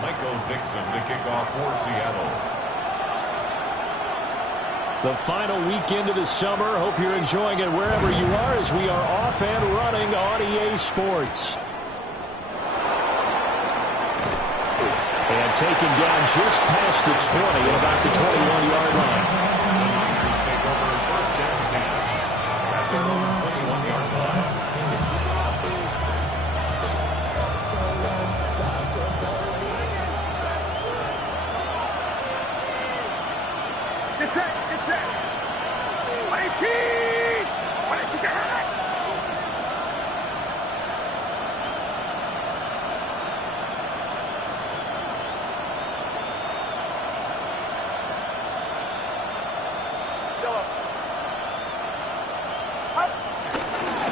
to kick off for Seattle. The final weekend of the summer. Hope you're enjoying it wherever you are as we are off and running on EA Sports. And taken down just past the 20 at about the 21-yard line. The Niners take over first and 10 at their own 21-yard line. Get set, get set. 118! 118!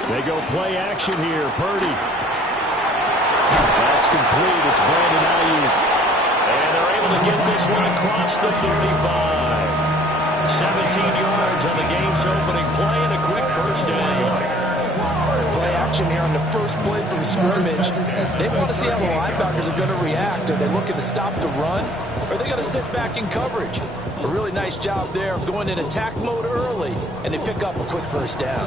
They go play action here. Purdy. That's complete. It's Brandon Ayuk. And they're able to get this one across the 35. 17 yards on the game's opening play and a quick first down. Play action here on the first play from scrimmage. They want to see how the linebackers are going to react. Are they looking to stop the run? Or are they going to sit back in coverage? A really nice job there of going in attack mode early, and they pick up a quick first down.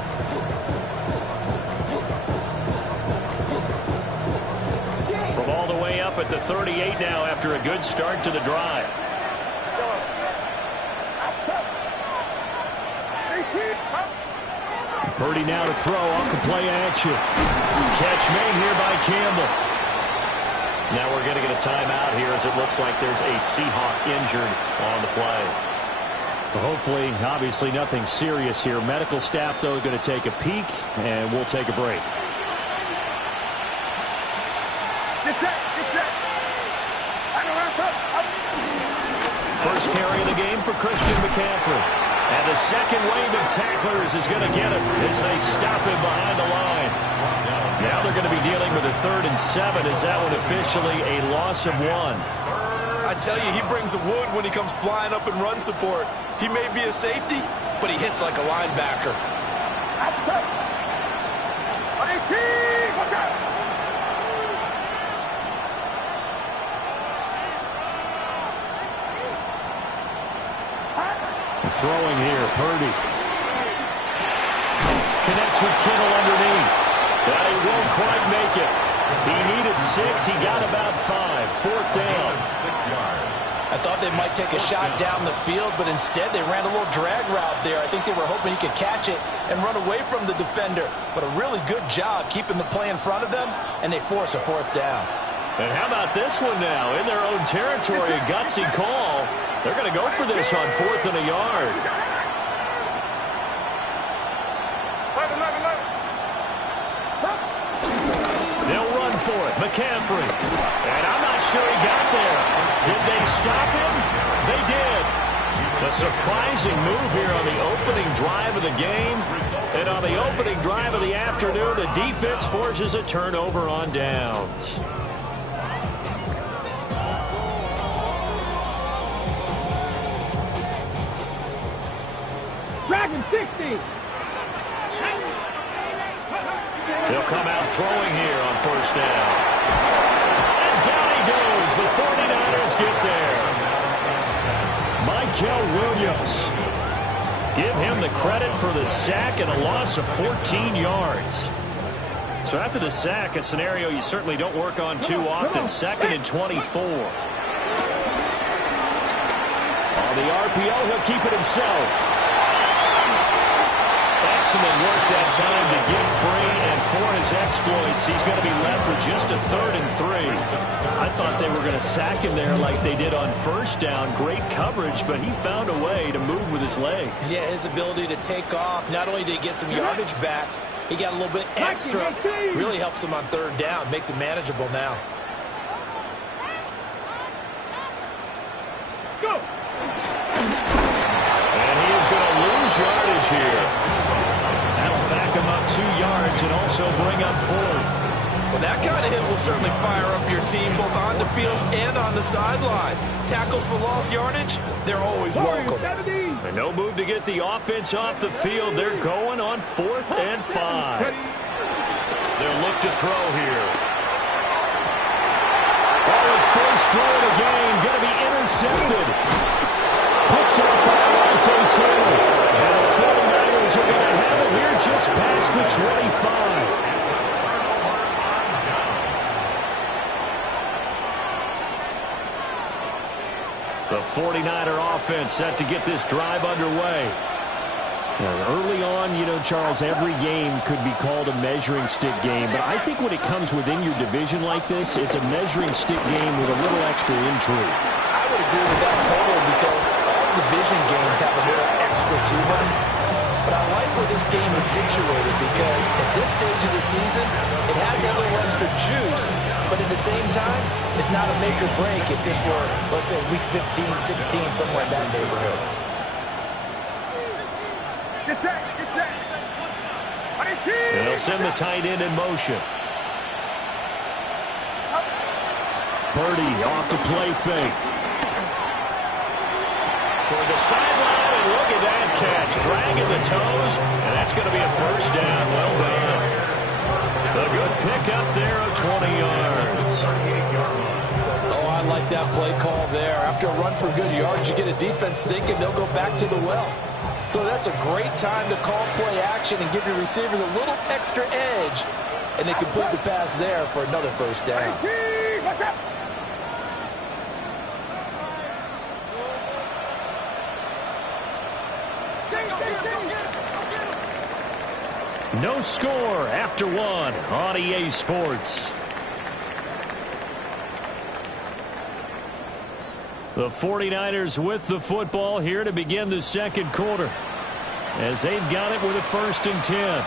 From all the way up at the 38 now after a good start to the drive. Purdy now to throw off the play action. Catch made here by Campbell. Now we're going to get a timeout here as it looks like there's a Seahawk injured on the play. Well, hopefully, obviously nothing serious here. Medical staff, though, going to take a peek, and we'll take a break. Get set, get set. First carry of the game for Christian McCaffrey. And the second wave of tacklers is going to get him as they stop him behind the line. Now they're going to be dealing with a 3rd and 7. Is that one officially a loss of 1? I tell you, he brings the wood when he comes flying up in run support. He may be a safety, but he hits like a linebacker. 118! Watch out! Throwing here, Purdy. Connects with Kittle underneath. But he won't quite make it. He needed 6. He got about 5. 4th down. 6 yards. I thought they might take a shot down the field, but instead they ran a little drag route there. I think they were hoping he could catch it and run away from the defender. But a really good job keeping the play in front of them, and they force a 4th down. And how about this one now? In their own territory, a gutsy call. They're going to go for this on 4th and a yard. They'll run for it. McCaffrey. And I'm not sure he got there. Did they stop him? They did. A surprising move here on the opening drive of the game. And on the opening drive of the afternoon, the defense forces a turnover on downs. Dragon 60! They'll come out throwing here on 1st down. And down he goes. The 49ers get there. Michael Williams. Give him the credit for the sack and a loss of 14 yards. So after the sack, a scenario you certainly don't work on too often. 2nd and 24. On the RPO, he'll keep it himself. Excellent work that time to get free, and for his exploits, he's going to be left with just a 3rd and 3. I thought they were going to sack him there like they did on 1st down. Great coverage, but he found a way to move with his legs. Yeah, his ability to take off, not only did he get some yardage back, he got a little bit extra. Really helps him on 3rd down, makes it manageable now. Let's go! And he is going to lose yardage here. That'll back him up 2 yards and also bring up 4th. Well, that kind of hit will certainly fire up your team both on the field and on the sideline. Tackles for lost yardage, they're always welcome. And no move to get the offense off the field. They're going on 4th and 5. They'll look to throw here. Ball is first throw of the game. Going to be intercepted. Picked up by Alontae Taylor. And the 49ers are going to have it here just past the 25. The 49er offense set to get this drive underway. Early on, you know, Charles, every game could be called a measuring stick game. But I think when it comes within your division like this, it's a measuring stick game with a little extra intrigue. I would agree with that totally because all division games have a little extra to them. But I like where this game is situated because at this stage of the season, it has that little extra juice. But at the same time, it's not a make or break if this were, let's say, week 15, 16, somewhere in that neighborhood. Get set, get set. And they'll send the tight end in motion. Purdy off to play fake. Toward the sideline, and look at that catch. Dragging the toes, and that's going to be a first down. Well done. A good pickup there of 20 yards. Oh, I like that play call there. After a run for good yards, you get a defense thinking they'll go back to the well. So that's a great time to call play action and give your receivers a little extra edge. And they complete the pass there for another first down. What's up? No score after one on EA Sports. The 49ers with the football here to begin the second quarter, as they've got it with a 1st and 10.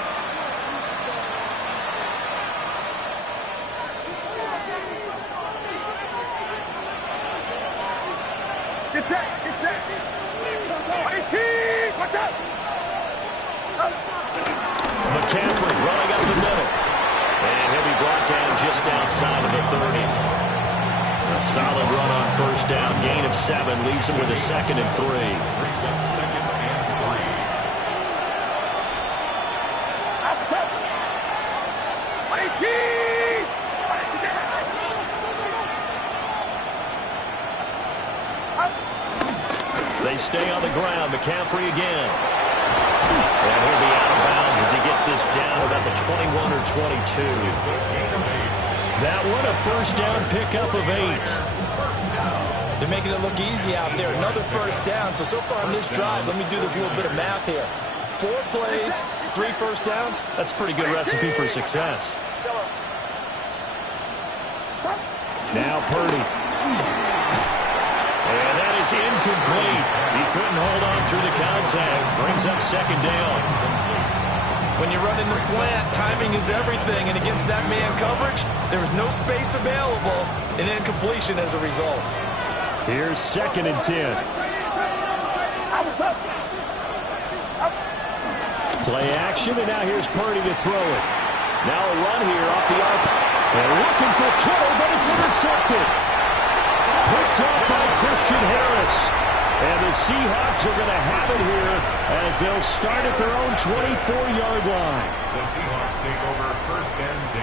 Get set, get set. What's up? McCaffrey running up the middle. And he'll be brought down just outside of the 30. A solid run on 1st down. Gain of 7 leaves him with a 2nd and 3. They stay on the ground. McCaffrey again. And he'll be out of bounds as he gets this down about the 21 or 22. That one, a 1st down pickup of 8. They're making it look easy out there. Another 1st down. So far on this drive, let me do this little bit of math here. 4 plays, 3 1st downs. That's a pretty good recipe for success. Now Purdy. And that is incomplete. He couldn't hold on through the contact. Brings up 2nd down. When you run in the slant, timing is everything. And against that man coverage, there was no space available. And incompletion as a result. Here's 2nd and 10. Play action, and now here's Purdy to throw it. Now a run here off the arc. And looking for Kittle, but it's intercepted. Picked up by Christian Harris. And the Seahawks are going to have it here as they'll start at their own 24-yard line. The Seahawks take over 1st and 10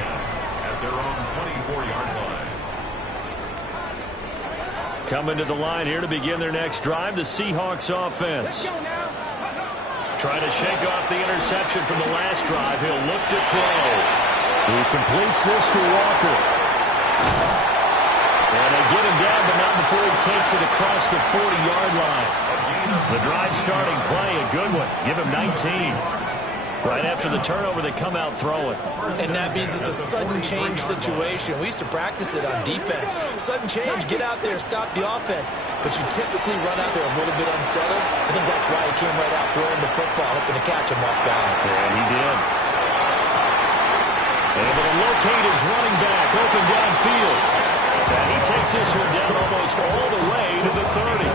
at their own 24-yard line. Coming to the line here to begin their next drive, the Seahawks offense. Trying to shake off the interception from the last drive. He'll look to throw. He completes this to Walker. And they get him down, but not before he takes it across the 40-yard line. The drive starting play, a good one. Give him 19. Right after the turnover, they come out throwing. And that means it's a sudden change situation. We used to practice it on defense. Sudden change, get out there, stop the offense. But you typically run out there a little bit unsettled. I think that's why he came right out throwing the football, hoping to catch him off balance. And he did. Able to locate his running back, open downfield. And he takes this one down almost all the way to the 30.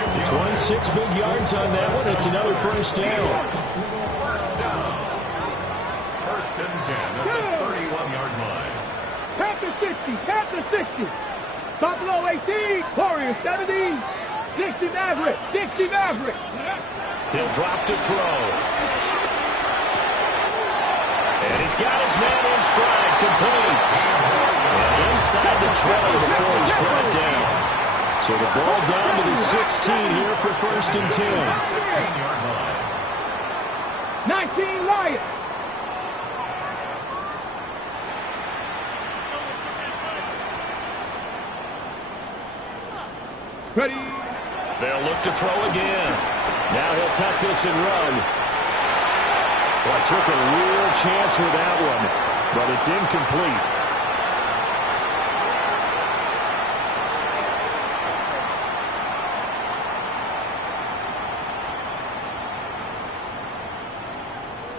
26 big yards on that one. It's another 1st down. 1st and 10 at the 31-yard line. Panther 60, Panther 60. Buffalo 18, Warriors 70, 60 Maverick, 60 Maverick. He'll drop to throw. And he's got his man in stride, complete. And inside the 20 before he's brought down. So the ball down to the 16 here for 1st and 10. 16-yard line. 19 Lions. Ready. They'll look to throw again. Now he'll tuck this and run. Well, took a real chance with that one, but it's incomplete.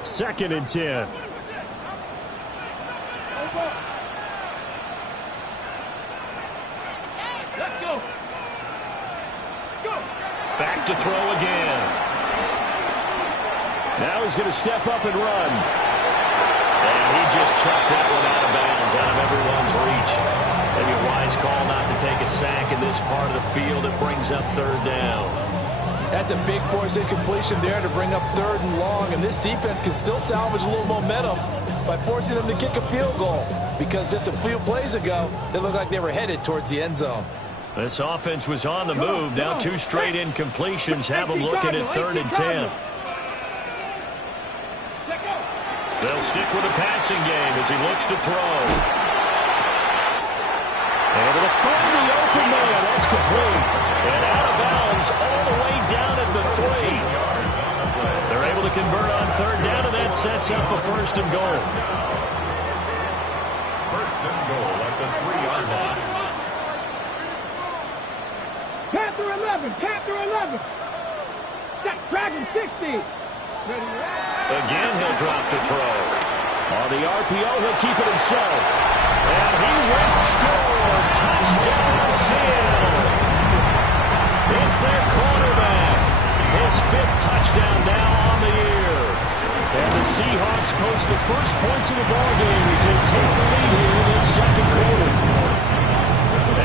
Second and 10. Let's go. Go. Back to throw again. Now he's going to step up and run. And he just chucked that one out of bounds, out of everyone's reach. Maybe a wise call not to take a sack in this part of the field. It brings up 3rd down. That's a big force incompletion there to bring up 3rd and long, and this defense can still salvage a little momentum by forcing them to kick a field goal, because just a few plays ago, they looked like they were headed towards the end zone. This offense was on the move. Now 2 straight incompletions have them looking at 3rd and 10. They'll stick with the passing game as he looks to throw. Able to find the open man. That's complete. And out of bounds all the way down at the 3. They're able to convert on 3rd down, and that sets up a 1st and goal. 1st and goal at the 3-yard line. Panther 11. Panther 11. Dragon 60. Again, he'll drop to throw. On the RPO, he'll keep it himself. And he will score. Touchdown, Seattle. It's their quarterback. His 5th touchdown now on the year. And the Seahawks post the first points of the ballgame as they take the lead here in this 2nd quarter.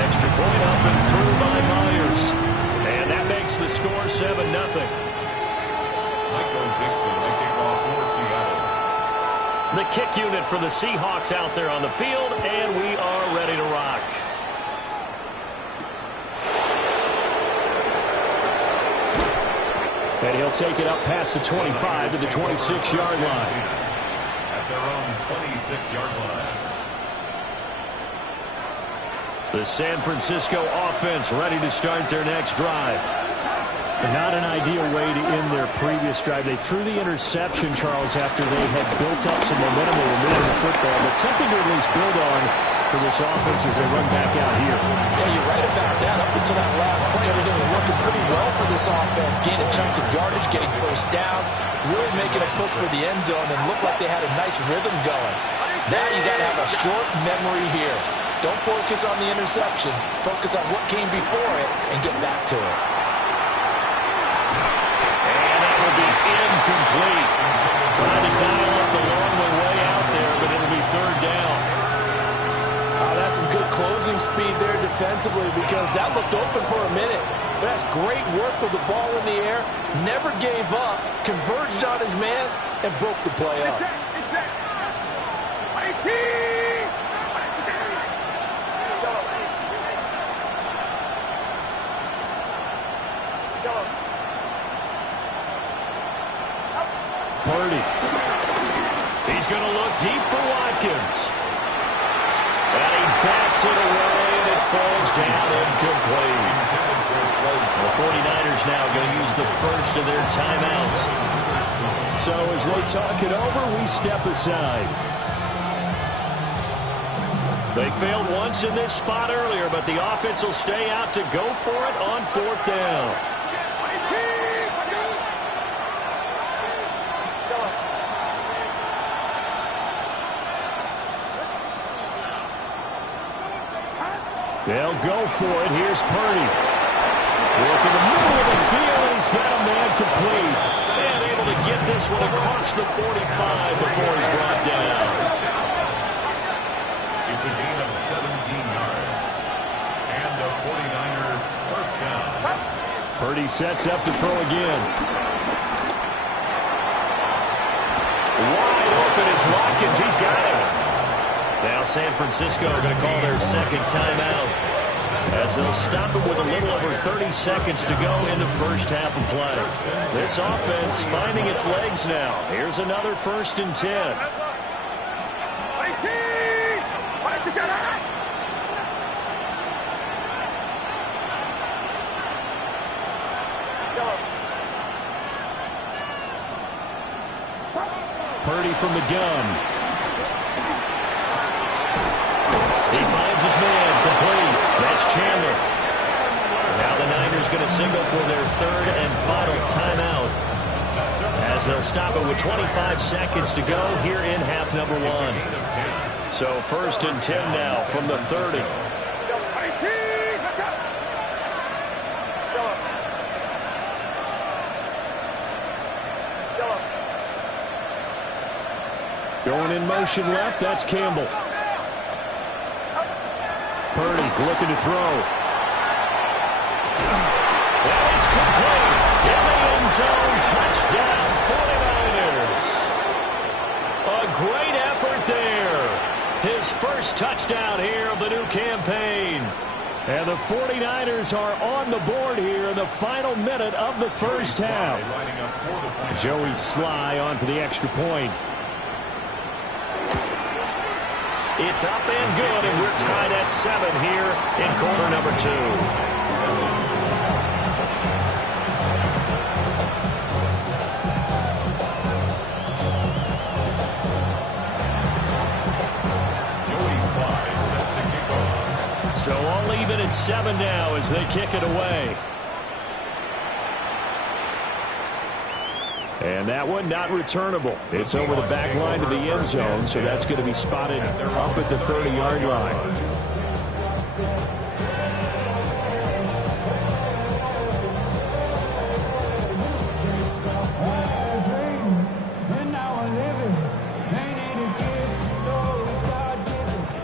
Extra point up and through by Myers. And that makes the score 7-0. Michael Dixon making off for Seattle. The kick unit for the Seahawks out there on the field, and we are ready to rock. And he'll take it up past the 25 to the 26-yard line. At their own 26-yard line. The San Francisco offense ready to start their next drive. Not an ideal way to end their previous drive. They threw the interception, Charles, after they had built up some momentum. They were moving the football, but something to at least build on for this offense as they run back out here. Yeah, you're right about that. Up until that last play, everything was working pretty well for this offense. Gaining chunks of yardage, getting 1st downs, really making a push for the end zone, and looked like they had a nice rhythm going. Now you got to have a short memory here. Don't focus on the interception. Focus on what came before it and get back to it. Incomplete. Trying to dial up the long way out there, but it'll be 3rd down. Oh, that's some good closing speed there defensively, because that looked open for a minute. But that's great work with the ball in the air. Never gave up, converged on his man, and broke the play up. Purdy. He's going to look deep for Watkins. And he bats it away, and it falls down incomplete. The 49ers now going to use the first of their timeouts. So as they talk it over, we step aside. They failed once in this spot earlier, but the offense will stay out to go for it on 4th down. They'll go for it. Here's Purdy. Work in the middle of the field, and he's got a man complete. And able to get this one across the 45 before he's brought down. It's a gain of 17 yards. And a 49er 1st down. Purdy sets up to throw again. Wide open is Watkins. He's got him. Now San Francisco are going to call their second timeout, as they'll stop it with a little over 30 seconds to go in the first half of play. This offense finding its legs now. Here's another 1st and 10. Purdy from the gun. He finds his man, complete. That's Chandler. Now the Niners going to signal for their 3rd and final timeout, as they'll stop it with 25 seconds to go here in half number 1. So 1st and 10 now from the 30. Going in motion left, that's Campbell. Purdy looking to throw. And it's complete. In the end zone, touchdown 49ers. A great effort there. His first touchdown here of the new campaign. And the 49ers are on the board here in the final minute of the first half. Joey Sly on for the extra point. It's up and good, and we're tied at 7 here in quarter number 2. Joey Sly set to kick off. So all even at 7 now as they kick it away. And that one not returnable. It's over the back line to the end zone, so that's going to be spotted up at the 30-yard line.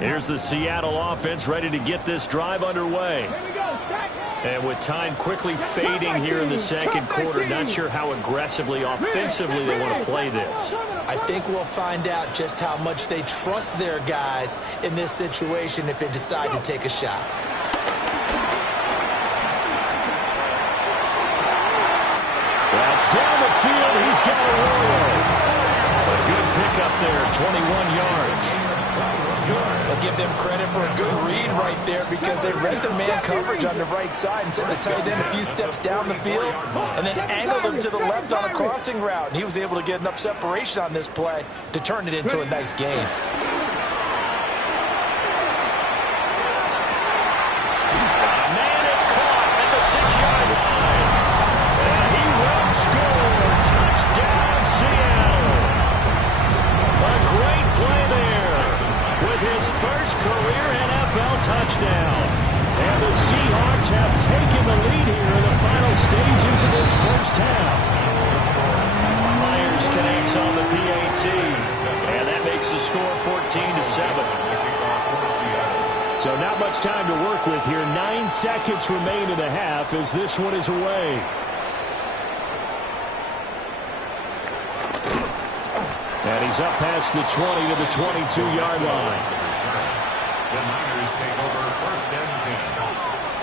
Here's the Seattle offense ready to get this drive underway. And with time quickly fading here in the second quarter, not sure how aggressively, offensively they want to play this. I think we'll find out just how much they trust their guys in this situation if they decide to take a shot. That's down the field. He's got a roll. A good pickup there, 21 yards. I'll give them credit for a good read right there because they read the man coverage on the right side and sent the tight end a few steps down the field and then angled him to the left on a crossing route. And he was able to get enough separation on this play to turn it into a nice game. Man, it's caught at the 6-yard line. And he will score. Touchdown, Seattle. A great play there with his first career NFL touchdown. And the Seahawks have taken the lead here in the final stages of this first half. Myers connects on the PAT. And that makes the score 14-7. So not much time to work with here. 9 seconds remain in the half as this one is away. And he's up past the 20 to the 22-yard line. The Niners take over 1st and 10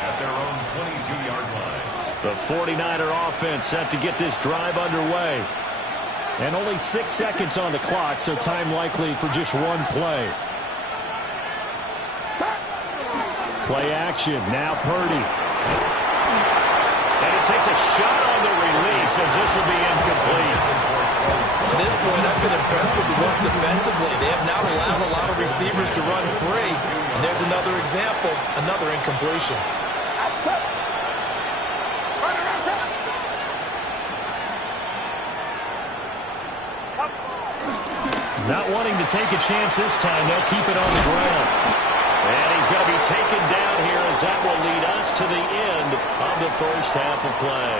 at their own 22-yard line. The 49er offense set to get this drive underway. And only 6 seconds on the clock, so time likely for just one play. Play action, now Purdy. And he takes a shot on the release as this will be incomplete. To this point, I've been impressed with the work defensively. They have not allowed a lot of receivers to run free. And there's another example, another incompletion. Not wanting to take a chance this time, they'll keep it on the ground. And he's going to be taken down here as that will lead us to the end of the first half of play.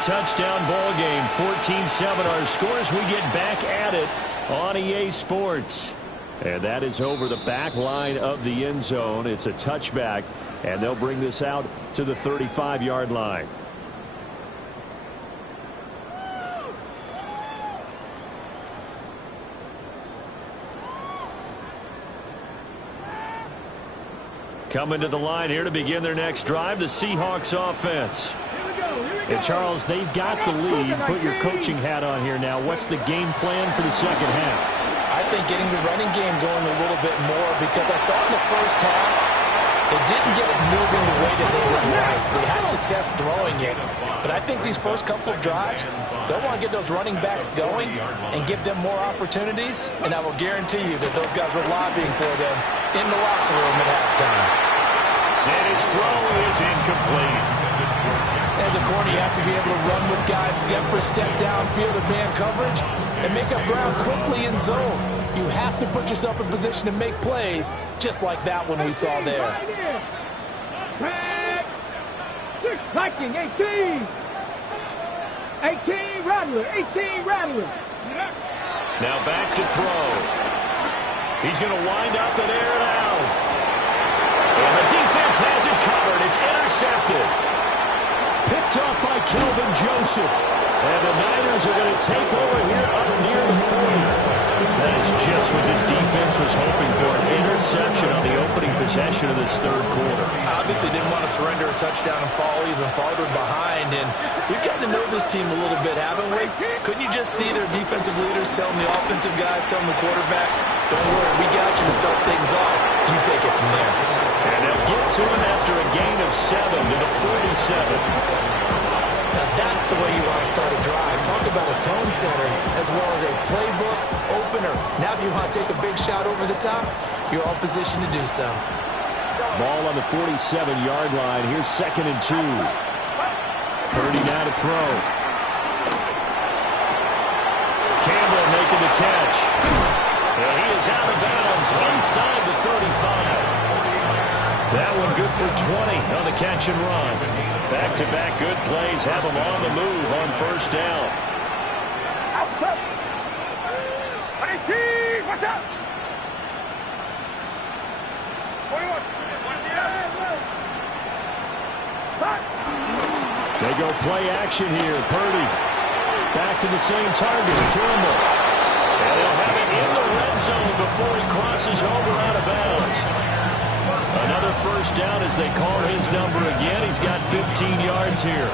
Touchdown ball game, 14-7 our scores. We get back at it on EA Sports. And that is over the back line of the end zone. It's a touchback, and they'll bring this out to the 35-yard line. Coming to the line here to begin their next drive, the Seahawks offense. And Charles, they've got the lead. Put your coaching hat on here now. What's the game plan for the second half? I think getting the running game going a little bit more, because I thought in the first half they didn't get it moving the way that they would like. They had success throwing it. But I think these first couple of drives, they'll want to get those running backs going and give them more opportunities. And I will guarantee you that those guys were lobbying for them in the locker room at halftime. And his throw is incomplete. As a corner, you have to be able to run with guys step for step downfield in man coverage and make up ground quickly in zone. You have to put yourself in position to make plays, just like that one we saw there. Viking, 18. 18, Rattler. 18, Rattler. Now back to throw. He's going to wind up and air it out. And the defense has it covered. It's intercepted. Picked off by Kelvin Joseph. And the Niners are going to take over here up near the 40. That is just what this defense was hoping for. An interception on the opening possession of this third quarter. Obviously didn't want to surrender a touchdown and fall even farther behind. And we've gotten to know this team a little bit, haven't we? Couldn't you just see their defensive leaders telling the offensive guys, telling the quarterback, don't worry, we got you to start things off. You take it from there. And they'll get to him after a gain of 7 to the 47. Now that's the way you want to start a drive. Talk about a tone setter as well as a playbook opener. Now if you want to take a big shot over the top, you're all positioned to do so. Ball on the 47-yard line. Here's 2nd and 2. Purdy now to throw. Campbell making the catch. And he is out of bounds inside the 35. That one good for 20 on the catch and run. Back-to-back good plays have him on the move on first down. Outside. 18, watch out. 21. Stop. They go play action here. Purdy back to the same target, Campbell. And they'll have it in the red zone before he crosses over out of bounds. Another first down as they call his number again. He's got 15 yards here.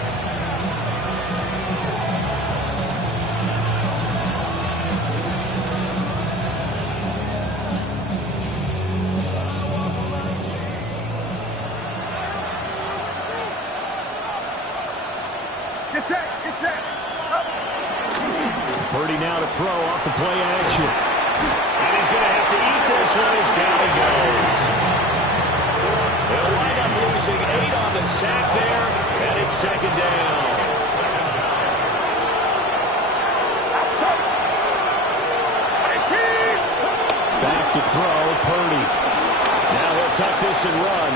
Get set, get set. Purdy now to throw off the play action. And he's going to have to eat this one as down he goes. They'll wind up losing 8 on the sack there, and it's 2nd down. Back to throw, Purdy. Now he'll tuck this and run.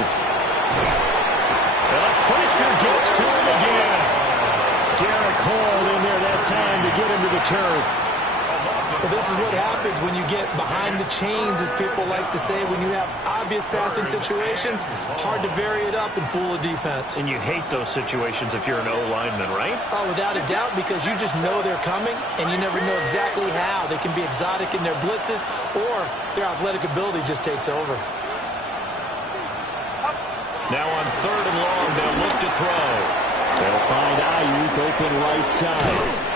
And the pressure gets to him again. Derek Hall in there that time to get him to the turf. Well, this is what happens when you get behind the chains, as people like to say. When you have obvious passing situations, hard to vary it up and fool a defense. And you hate those situations if you're an O-lineman, right? Oh, without a doubt, because you just know they're coming, and you never know exactly how. They can be exotic in their blitzes, or their athletic ability just takes over. Now on 3rd and long, they'll look to throw. They'll find Ayuk open right side.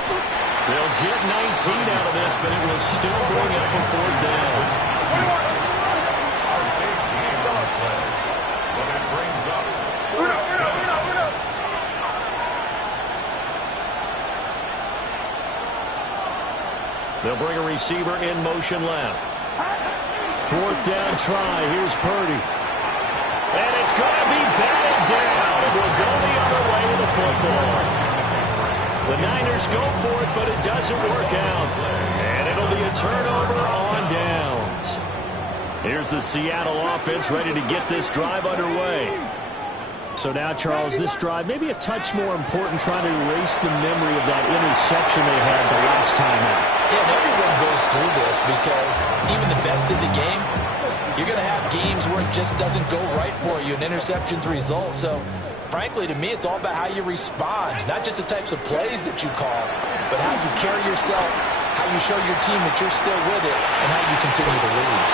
They'll get 19 out of this, but it will still bring up a 4th down. They'll bring a receiver in motion left. 4th down try. Here's Purdy. And it's going to be batted down. It will go the other way with the football. The Niners go for it, but it doesn't work out. And it'll be a turnover on downs. Here's the Seattle offense ready to get this drive underway. So now, Charles, this drive maybe a touch more important, trying to erase the memory of that interception they had the last time out. Yeah, and everyone goes through this because even the best in the game, you're going to have games where it just doesn't go right for you, and interceptions result. So, frankly, to me, it's all about how you respond, not just the types of plays that you call, but how you carry yourself, how you show your team that you're still with it, and how you continue to lead.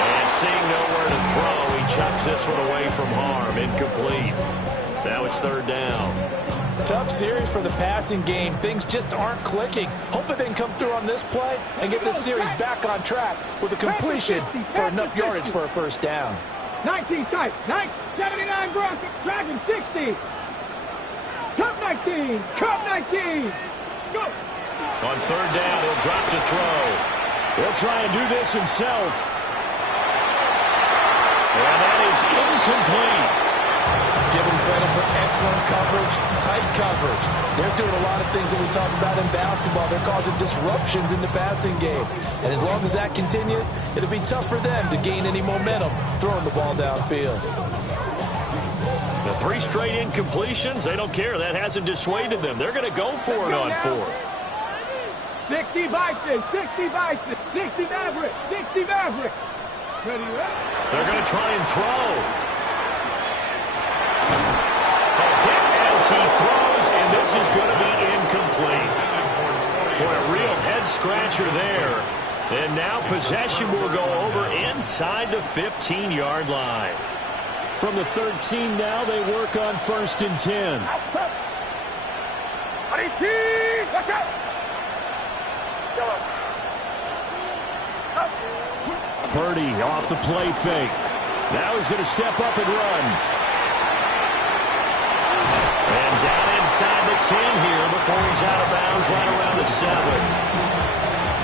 And seeing nowhere to throw, he chucks this one away from harm. Incomplete. Now it's third down. Tough series for the passing game. Things just aren't clicking. Hoping they can come through on this play and get this series back on track with a completion for enough yardage for a first down. 19 tight. 79 Dragon 60. Cup 19. Cup 19. Go. On third down, he'll drop to throw. He'll try and do this himself. And that is incomplete. Give them credit for excellent coverage, tight coverage. They're doing a lot of things that we talk about in basketball. They're causing disruptions in the passing game. And as long as that continues, it'll be tough for them to gain any momentum throwing the ball downfield. The 3 straight incompletions, they don't care. That hasn't dissuaded them. They're going to go for it on fourth. 60 Bison, 60 Bison, 60 Maverick, 60 Maverick. Ready? They're going to try and throw. As he throws, and this is going to be incomplete. Boy, a real head-scratcher there. And now possession will go over inside the 15-yard line. From the 13 now, they work on 1st and 10. Watch out! Purdy off the play fake. Now he's going to step up and run. And down inside the 10 here before he's out of bounds right around the 7.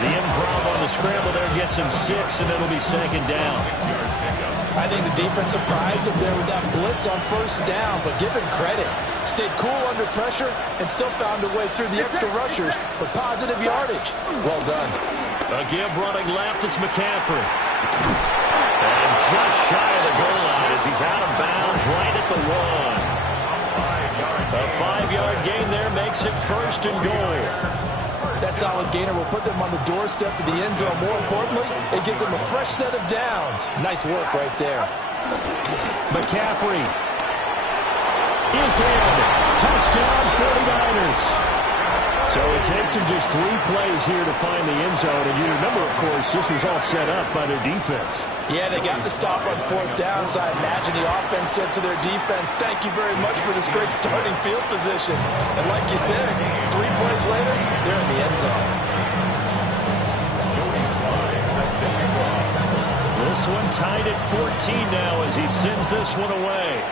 The improv on the scramble there gets him 6, and it'll be second down. I think the defense surprised him there with that blitz on first down, but give him credit. Stayed cool under pressure and still found a way through the extra rushers for positive yardage. Well done. A give running left, it's McCaffrey. And just shy of the goal line as he's out of bounds right at the 1. A 5-yard gain there makes it 1st and goal. That solid gainer will put them on the doorstep of the end zone. More importantly, it gives them a fresh set of downs. Nice work right there. McCaffrey is in. Touchdown 49ers. So it takes them just 3 plays here to find the end zone. And you remember, of course, this was all set up by their defense. Yeah, they got the stop on 4th down, so I imagine the offense said to their defense, thank you very much for this great starting field position. And like you said, 3 plays later, they're in the end zone. This one tied at 14 now as he sends this one away.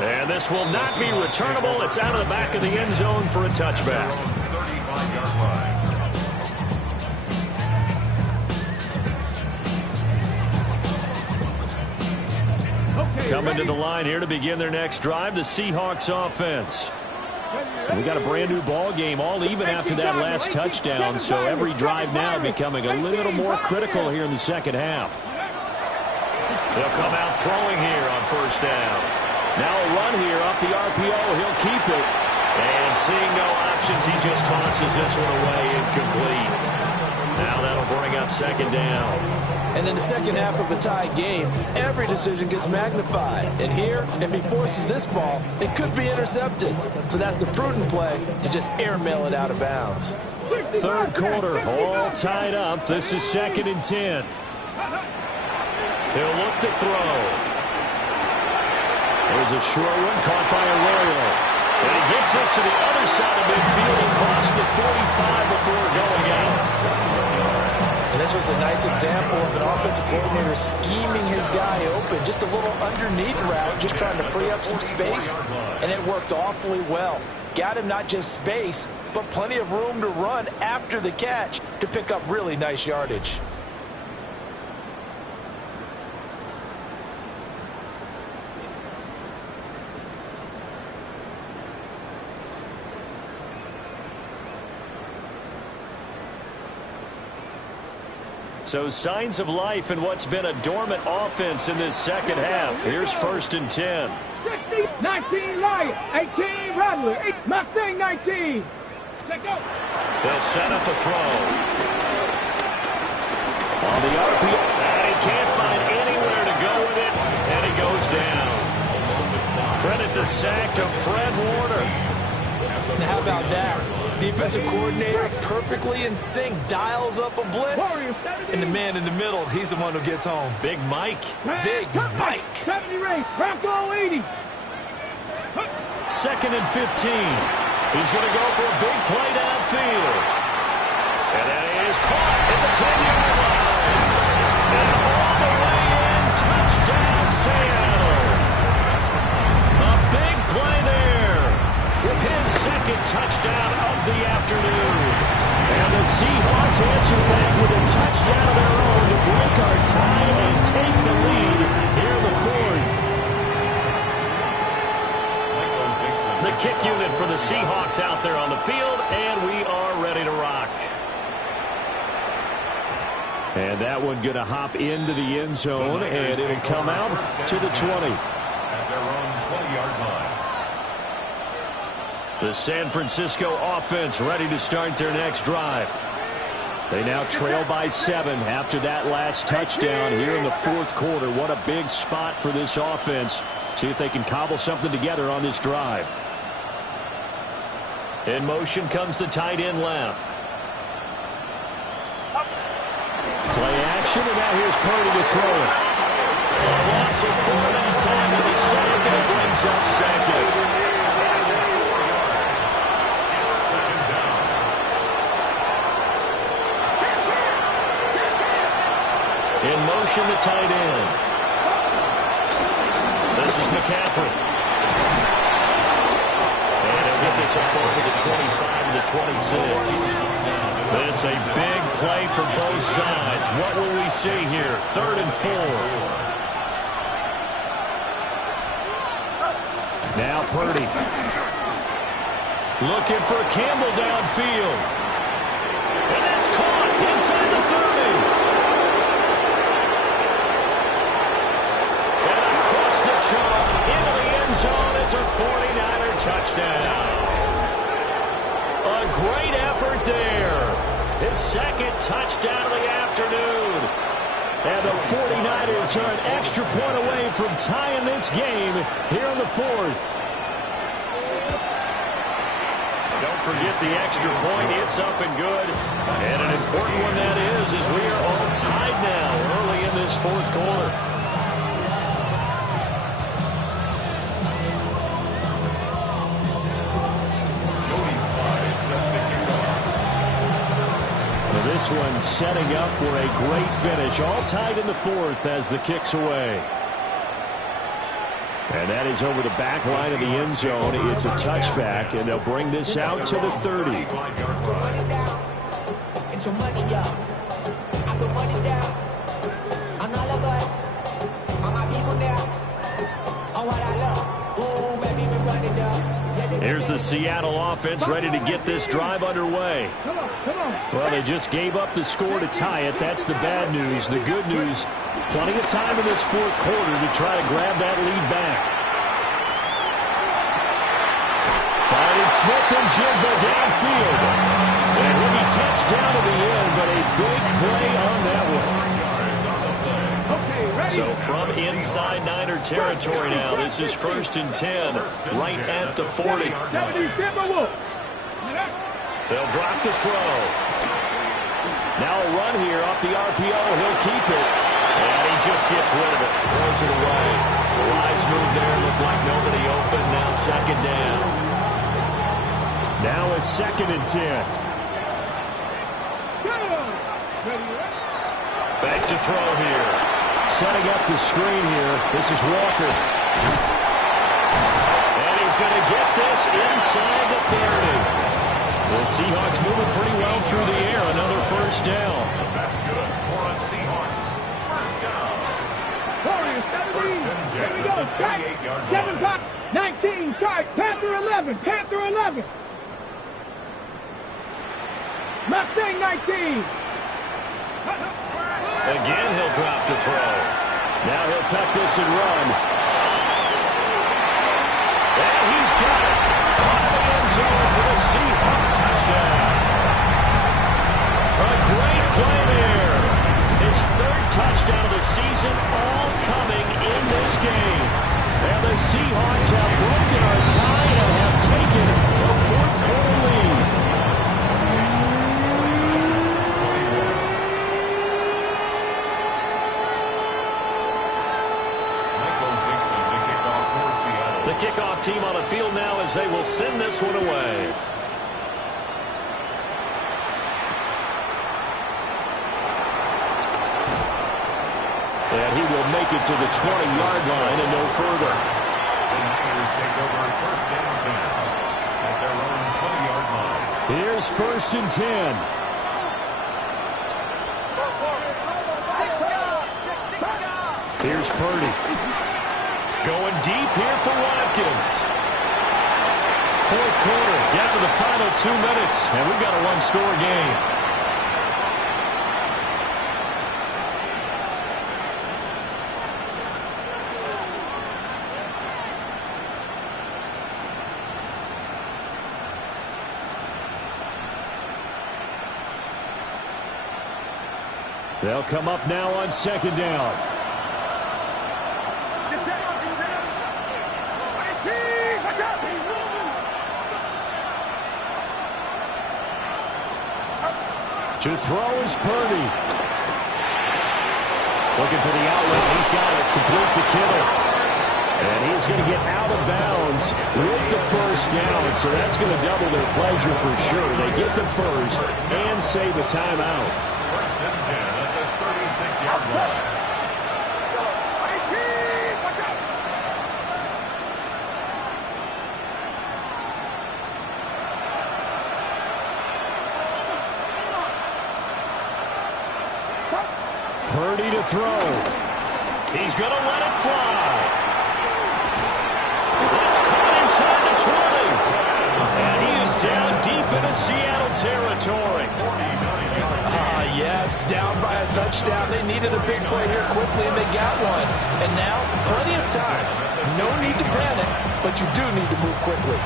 And this will not be returnable. It's out of the back of the end zone for a touchback. 35-yard line. Coming to the line here to begin their next drive, the Seahawks offense. We got a brand new ball game, all even after that last touchdown, so every drive now becoming a little more critical here in the second half. They'll come out throwing here on first down. Now a run here off the RPO. He'll keep it. And seeing no options, he just tosses this one away, incomplete. Now that'll bring up second down. And in the second half of a tie game, every decision gets magnified. And here, if he forces this ball, it could be intercepted. So that's the prudent play to just airmail it out of bounds. Third quarter, all tied up. This is 2nd and 10. He'll look to throw. There's a short one caught by Arroyo. And he gets this to the other side of midfield across the 45 before going out. And this was a nice example of an offensive coordinator scheming his guy open. Just a little underneath route, just trying to free up some space. And it worked awfully well. Got him not just space, but plenty of room to run after the catch to pick up really nice yardage. So signs of life in what's been a dormant offense in this second half. Here's 1st and 10. 60, 19 Lion, 18 Rattler, 8 Mustang 19. Check out. They'll set up a throw. On the RPO, and he can't find anywhere to go with it, and he goes down. Credit the sack to Fred Warner. Now how about that? Defensive coordinator perfectly in sync, dials up a blitz, and the man in the middle, he's the one who gets home. Big Mike. Big Mike. 70 race, Bronco 80. 2nd and 15. He's going to go for a big play downfield. And that is caught at the 10-yard line. And all the way in, touchdown Seattle. A big play there with his 2nd touchdown of the afternoon. And the Seahawks answer back with a touchdown of their own to break our tie and take the lead here in the 4th. The kick unit for the Seahawks out there on the field, and we are ready to rock. And that one going to hop into the end zone, and it'll come out to the 20. At their own 20-yard line. The San Francisco offense ready to start their next drive. They now trail by 7 after that last touchdown here in the 4th quarter. What a big spot for this offense. See if they can cobble something together on this drive. In motion comes the tight end left. Play action, and now here's Purdy to throw it. A loss of 4 that time to the sack, and it brings up 2nd. In motion, the tight end. This is McCaffrey. And he'll get this up over the 25 to the 26. This a big play for both sides. What will we see here? 3rd and 4. Now Purdy. Looking for Campbell downfield. And that's caught inside the 30. And across the chalk into the end zone. It's a 49er touchdown. A great effort there. His 2nd touchdown of the afternoon. And the 49ers are an extra point away from tying this game here in the 4th. Don't forget the extra point. It's up and good. And an important one that is, as we are all tied now early in this 4th quarter. This one setting up for a great finish. All tied in the 4th as the kick's away. And that is over the back line of the end zone. It's a touchback, and they'll bring this out to the 30. Here's the Seattle offense ready to get this drive underway. Well, they just gave up the score to tie it. That's the bad news. The good news, plenty of time in this 4th quarter to try to grab that lead back. Finding Smith and Jigba downfield. And he'll be touched down to the end, but a big play on that one. So from inside Niner territory now, this is 1st and 10, right at the 40. They'll drop the throw. Now a run here off the RPO. He'll keep it. And he just gets rid of it. Throws it away. Wise move there. Looked like nobody open. Now 2nd down. Now a 2nd and 10. Back to throw here. Setting up the screen here. This is Walker. And he's going to get this inside the 30. The Seahawks moving pretty well through the air. Another 1st down. That's good for a Seahawks. 1st down. Here we go. Track. 7 o'clock. 19. Charge. Panther 11. Panther 11. Mustang 19. Again, he'll drop to throw. Now he'll tuck this and run. And he's got it. On the end zone for the Seahawk touchdown. A great play there. His third touchdown of the season, all coming in this game. And the Seahawks have broken our tie and have taken a fourth-quarter lead. The kickoff team on the field now as they will send this one away. And he will make it to the 20-yard line and no further. The Niners take over first and 10 at their own 20-yard line. Here's first and 10. Here's Purdy. Going deep here for Watkins. Fourth quarter, down to the final 2 minutes, and we've got a one-score game. They'll come up now on second down. To throw is Purdy. Looking for the outlet. He's got it. Complete to Kittle. And he's going to get out of bounds with the first down. So that's going to double their pleasure for sure. They get the first and save a timeout. First and 10 at the 36-yard line. Purdy to throw. He's going to let it fly. It's caught inside the 20. And he is down deep into Seattle territory. Yes, down by a touchdown. They needed a big play here quickly, and they got one. And now, plenty of time. No need to panic, but you do need to move quickly.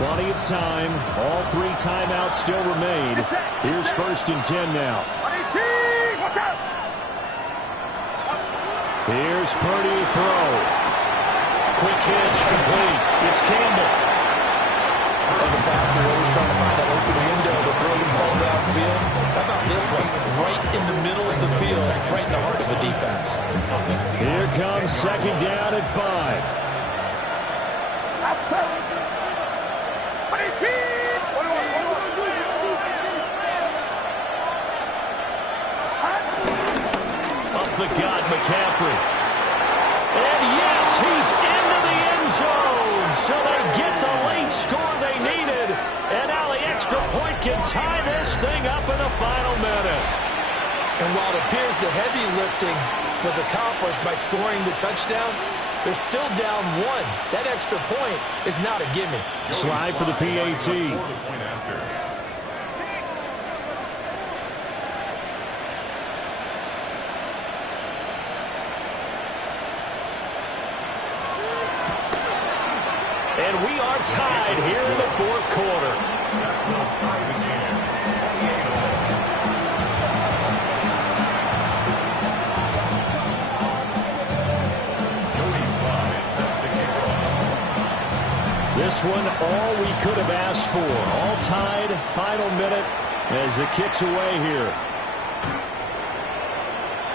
Plenty of time. All 3 timeouts still remain. Here's first and 10 now. Here's Purdy to throw. Quick hitch, complete. It's Campbell. As a passer, you're always trying to find that open window to throw the ball downfield. How about this one? Right in the middle of the field, right in the heart of the defense. Here comes second down at 5. Up the gut, McCaffrey. And yes, he's into the end zone. So they get the late score they needed. And now the extra point can tie this thing up in the final minute. And while it appears the heavy lifting was accomplished by scoring the touchdown, they're still down 1. That extra point is not a gimme. Slide for the PAT. And we are tied here in the fourth quarter. This one, all we could have asked for. All tied, final minute as it kicks away here.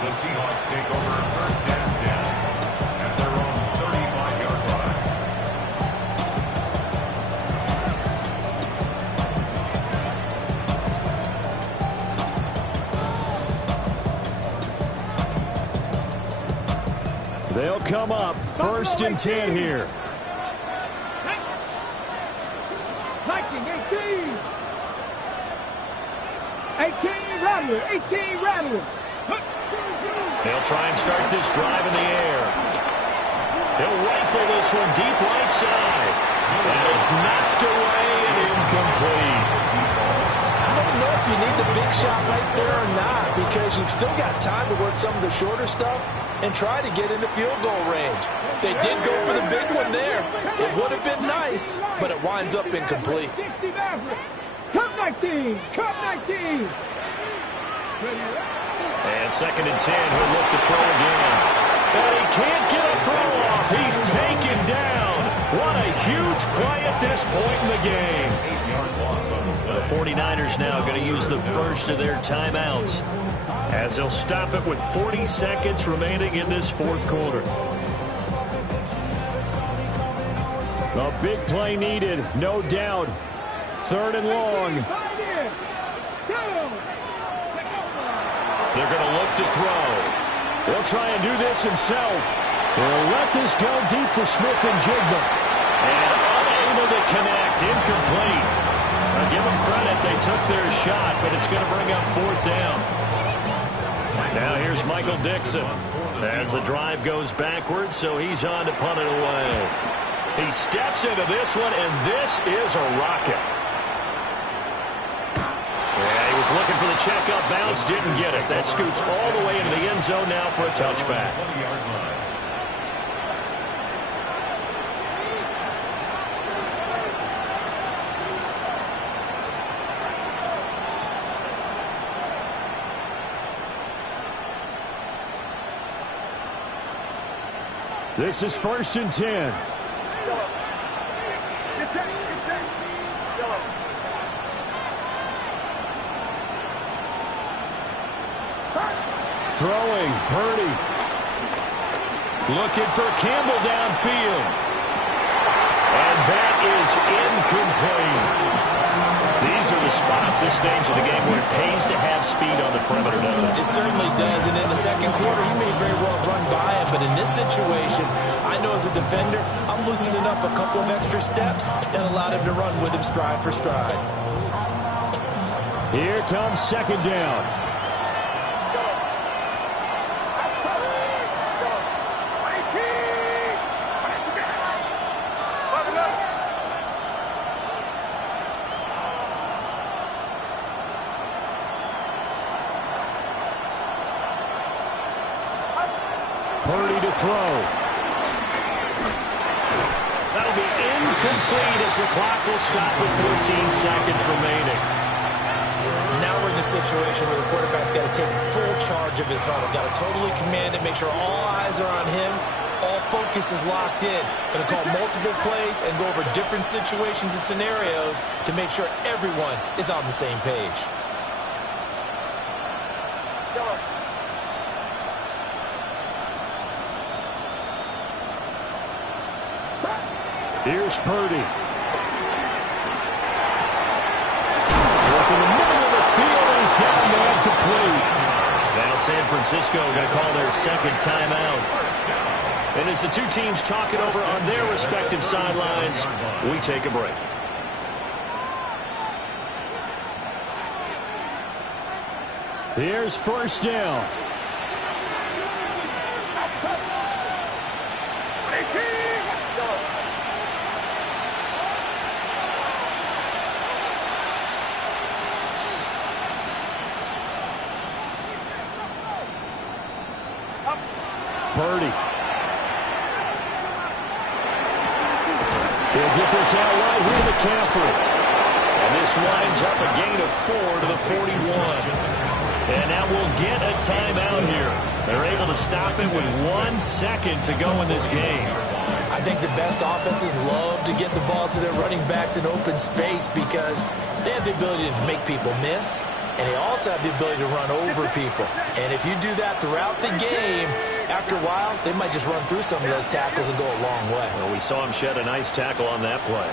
The Seahawks take over first and 10 at their own 35-yard line. They'll come up first and 10 here. 18 Rattler. They'll try and start this drive in the air. He'll rifle this one deep right side. And it's knocked away and incomplete. I don't know if you need big shot right there or not, because you've still got time to work some of the shorter stuff and try to get into field goal range. They did go for the big one there. It would have been nice, but it winds up incomplete. Cup 19, Cup 19. And 2nd and 10, he'll look to throw again. And he can't get a throw off. He's taken down. What a huge play at this point in the game. The 49ers now going to use the first of their timeouts, as they'll stop it with 40 seconds remaining in this 4th quarter. A big play needed, no doubt. 3rd and long. They're going to look to throw. He'll try and do this himself. He'll let this go deep for Smith and Jigba. And unable to connect, incomplete. I'll give them credit, they took their shot, but it's going to bring up 4th down. Now here's Michael Dixon as the drive goes backwards, so he's on to punt it away. He steps into this one, and this is a rocket. Yeah, he was looking for the checkup bounce, didn't get it. That scoots all the way into the end zone now for a touchback. This is 1st and 10. Throwing, Purdy. Looking for Campbell downfield. And that is incomplete. These are the spots, this stage of the game, where it pays to have speed on the perimeter, doesn't it? It certainly does, and in the 2nd quarter, he may very well run by him, but in this situation, I know as a defender, I'm loosening up a couple of extra steps and allowed him to run with him stride for stride. Here comes 2nd down. Purdy to throw. That'll be incomplete as the clock will stop with 14 seconds remaining. Now we're in the situation where the quarterback's got to take full charge of his huddle. Got to totally command it, make sure all eyes are on him. All focus is locked in. Going to call multiple plays and go over different situations and scenarios to make sure everyone is on the same page. Here's Purdy. Look in the middle of the field, and he's got him man complete. Now San Francisco going to call their 2nd timeout. And as the two teams talk it over on their respective sidelines, we take a break. Here's 1st down. Purdy. He'll get this out right here to McCaffrey. And this winds up a gain of 4 to the 41. And now we'll get a timeout here. They're able to stop it with 1 second to go in this game. I think the best offenses love to get the ball to their running backs in open space because they have the ability to make people miss, and they also have the ability to run over people. And if you do that throughout the game, after a while, they might just run through some of those tackles and go a long way. Well, we saw him shed a nice tackle on that play.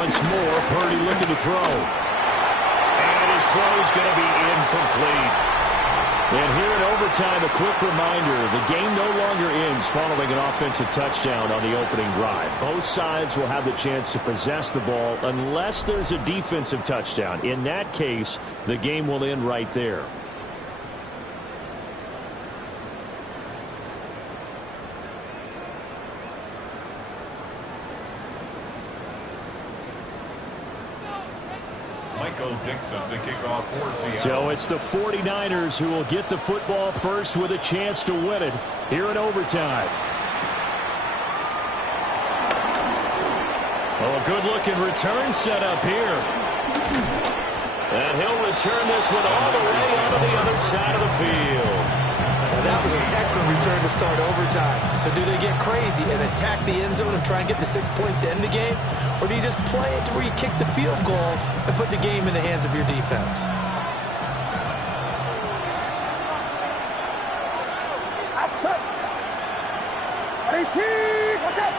Once more, Purdy looking to throw. And his throw is going to be incomplete. And here in overtime, a quick reminder, the game no longer ends following an offensive touchdown on the opening drive. Both sides will have the chance to possess the ball unless there's a defensive touchdown. In that case, the game will end right there. The kickoff for Seattle. So it's the 49ers who will get the football first with a chance to win it here in overtime. Oh, a good-looking return set up here. And he'll return this one all the way out of the other side of the field. Now that was an excellent return to start overtime. So do they get crazy and attack the end zone and try and get the 6 points to end the game? Or do you just play it to where you kick the field goal and put the game in the hands of your defense? Outside. 18. Watch out.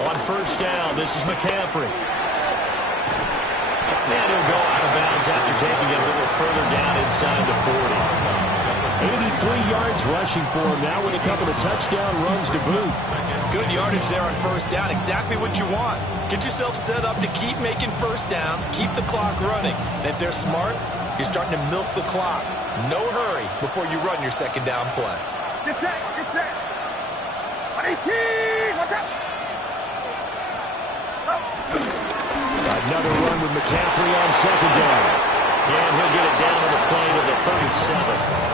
On first down, this is McCaffrey. And he'll go out of bounds after taking it a little further down inside the 40. 83 yards rushing for him now with a couple of touchdown runs to boot. Good yardage there on first down. Exactly what you want. Get yourself set up to keep making first downs, keep the clock running. And if they're smart, you're starting to milk the clock. No hurry before you run your second down play. Get set. Get set. 18. Watch out. Another run with McCaffrey on second down. And he'll get it down to the play to the 37.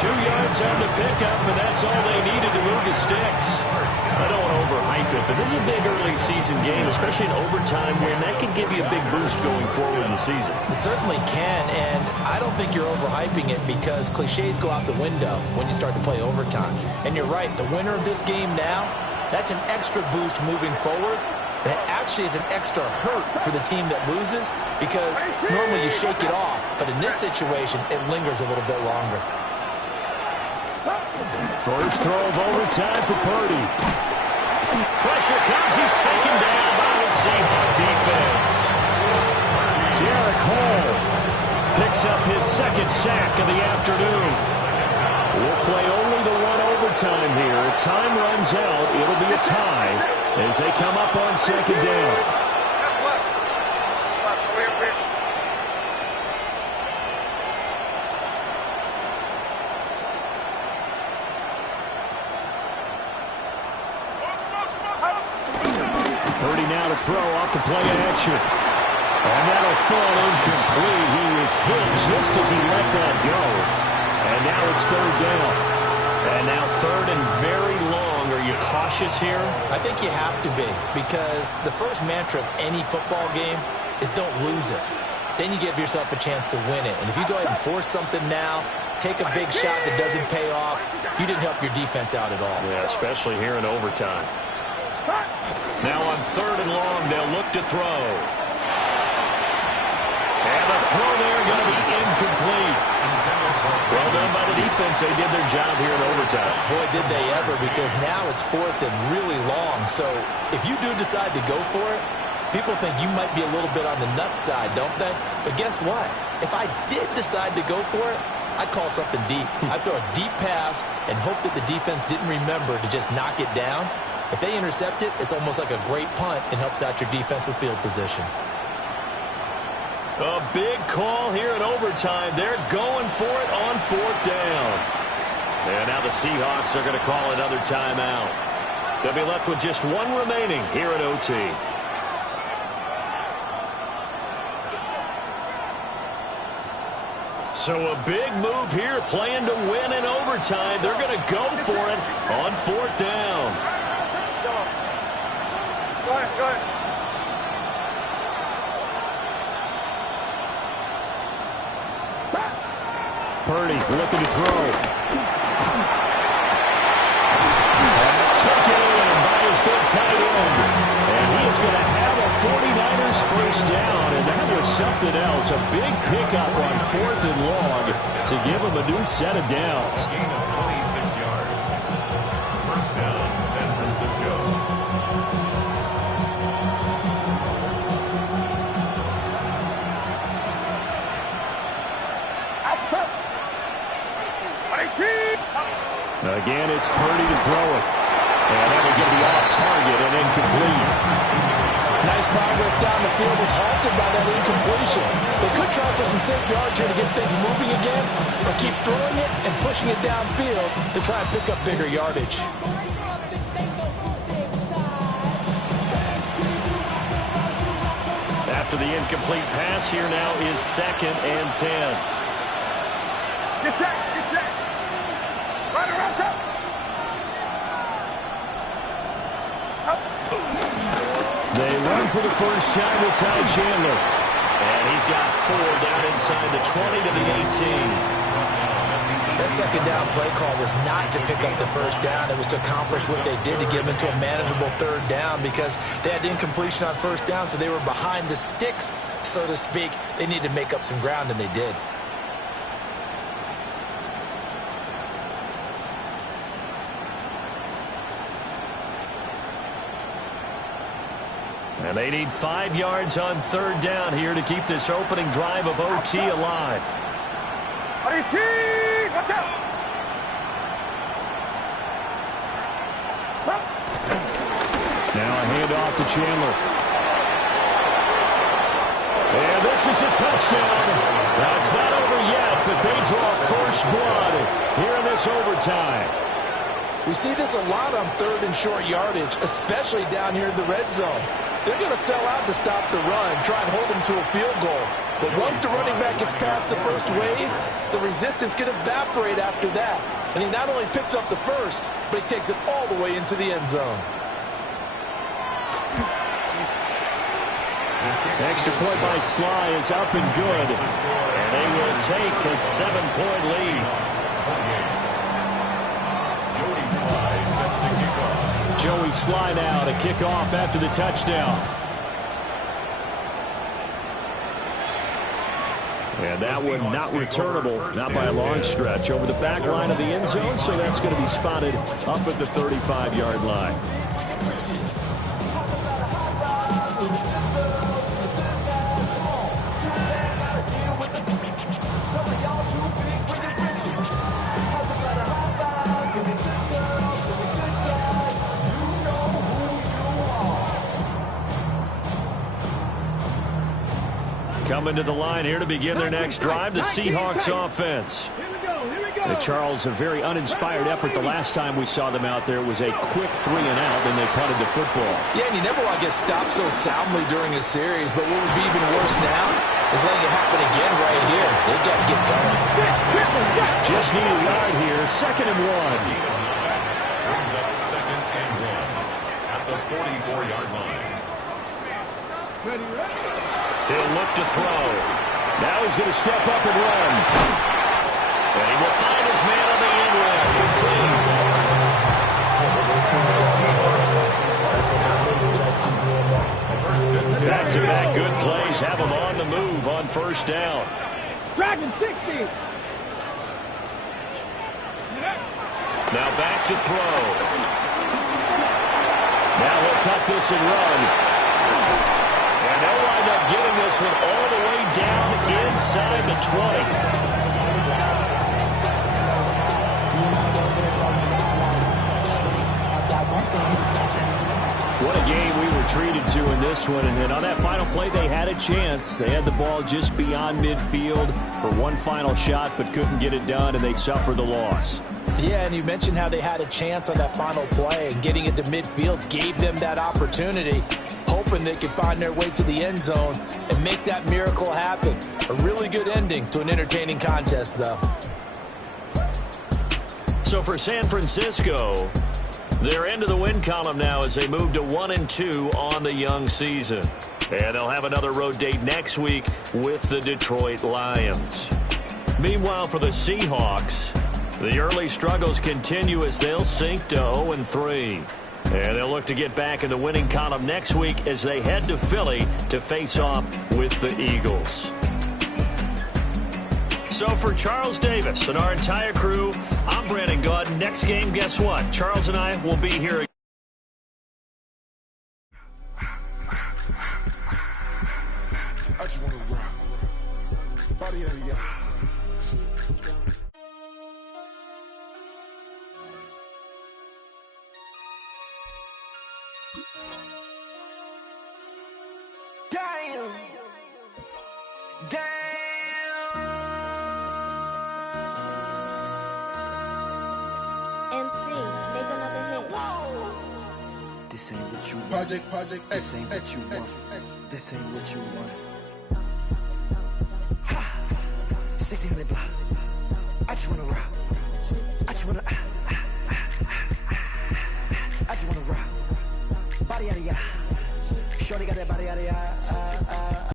2 yards on the pickup, and that's all they needed to move the sticks. I don't want to overhype it, but this is a big early season game, especially an overtime win. That can give you a big boost going forward in the season. It certainly can, and I don't think you're overhyping it because cliches go out the window when you start to play overtime. And you're right, the winner of this game now, that's an extra boost moving forward. That actually is an extra hurt for the team that loses because normally you shake it off, but in this situation, it lingers a little bit longer. First throw of overtime for Purdy. Pressure comes. He's taken down by the Seahawks defense. Derek Hall picks up his second sack of the afternoon. We'll play only the one overtime here. If time runs out, it'll be a tie as they come up on second down. Purdy now to throw off the play action. And that'll fall incomplete. He was hit just as he let that go. And now it's third down. And now third and very long. Are you cautious here? I think you have to be because the first mantra of any football game is don't lose it. Then you give yourself a chance to win it. And if you go ahead and force something now, take a big shot that doesn't pay off, you didn't help your defense out at all. Yeah, especially here in overtime. Now on third and long, they'll look to throw. And the throw there going to be incomplete. Well done by the defense. They did their job here in overtime. Boy, did they ever, because now it's fourth and really long. So if you do decide to go for it, people think you might be a little bit on the nut side, don't they? But guess what? If I did decide to go for it, I'd call something deep. I'd throw a deep pass and hope that the defense didn't remember to just knock it down. If they intercept it, it's almost like a great punt and helps out your defense with field position. A big call here in overtime. They're going for it on fourth down. And now the Seahawks are going to call another timeout. They'll be left with just one remaining here at OT. So a big move here, playing to win in overtime. They're going to go for it on fourth down. Go ahead, go ahead. Purdy looking to throw. And it's taken in by his big tight end. And he is going to have a 49ers first down. And that was something else. A big pickup on fourth and long to give him a new set of downs. Gain of 26 yards. First down, San Francisco. Again, it's Purdy to throw it. And that will get the off target and incomplete. Nice progress down the field was halted by that incompletion. They could try for some safe yards here to get things moving again, or keep throwing it and pushing it downfield to try and pick up bigger yardage. After the incomplete pass, here now is 2nd and 10. Get set, get set. Run around, set. They run for the first time with Ty Chandler. And he's got 4 down inside the 20 to the 18. That second down play call was not to pick up the first down. It was to accomplish what they did to get them into a manageable 3rd down because they had incompletion on 1st down, so they were behind the sticks, so to speak. They needed to make up some ground, and they did. And they need 5 yards on 3rd down here to keep this opening drive of OT alive. Watch out! Now a handoff to Chandler. And this is a touchdown. Now it's not over yet, but they draw first blood here in this overtime. We see this a lot on 3rd and short yardage, especially down here in the red zone. They're going to sell out to stop the run, try and hold them to a field goal. But once the running back gets past the first wave, the resistance can evaporate after that. And he not only picks up the first, but he takes it all the way into the end zone. Extra point by Sly is up and good. And they will take a 7-point lead. Joey Sly now to kick off after the touchdown. And that one not returnable, not by a long stretch, over the back line of the end zone, so that's going to be spotted up at the 35-yard line. Coming to the line here to begin their next drive, the Seahawks offense. Charles, a very uninspired effort the last time we saw them out there. It was a quick 3 and out, and they punted the football. Yeah, and you never want to get stopped so soundly during a series, but what would be even worse now is letting it happen again right here. They've got to get going. Just need a yard here, 2nd and 1. Brings up 2nd and 1 at the 44-yard line. He'll look to throw. Now he's going to step up and run. And he will find his man on the end route. Complete. Back-to-back good plays have him on the move on 1st down. Dragon 60. Now back to throw. Now he'll tuck this and run. And they'll wind up getting this one all the way down inside the 20. What a game we were treated to in this one. And on that final play, they had a chance. They had the ball just beyond midfield for one final shot, but couldn't get it done, and they suffered the loss. Yeah, and you mentioned how they had a chance on that final play, and getting it to midfield gave them that opportunity, hoping they could find their way to the end zone and make that miracle happen. A really good ending to an entertaining contest, though. So for San Francisco, they're into the win column now as they move to 1-2 on the young season. And they'll have another road date next week with the Detroit Lions. Meanwhile, for the Seahawks, the early struggles continue as they'll sink to 0-3. And they'll look to get back in the winning column next week as they head to Philly to face off with the Eagles. So for Charles Davis and our entire crew, I'm Brandon Gaudin. Next game, guess what? Charles and I will be here again. I just want to rock. Body out of y'all. Damn. MC, make another hit. This ain't what you want. Project, This ain't what you want. This ain't what you want. 1600 block. I just wanna rock. I just wanna I just wanna rock. Body yada yada. Shorty got that body yada yada.